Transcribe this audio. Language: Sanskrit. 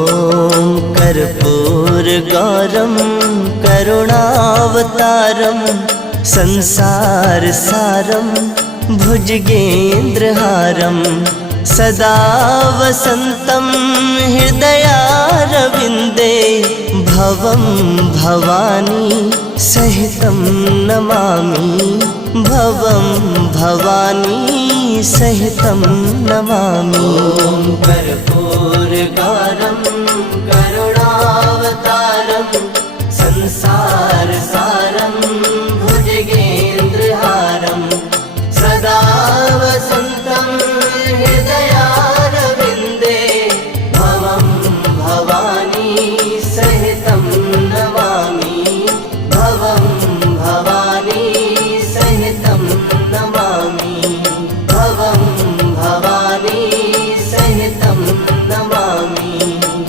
ॐ कर्पूरगौरं करुणावतारं संसारसारं भुजगेन्द्रहारं सदा वसन्तं हृदयारविन्दे भवं भवानी सहितं नमामि भवं भवानी सहितं नमामि। कर्पूरगौरं करुणावतारं संसार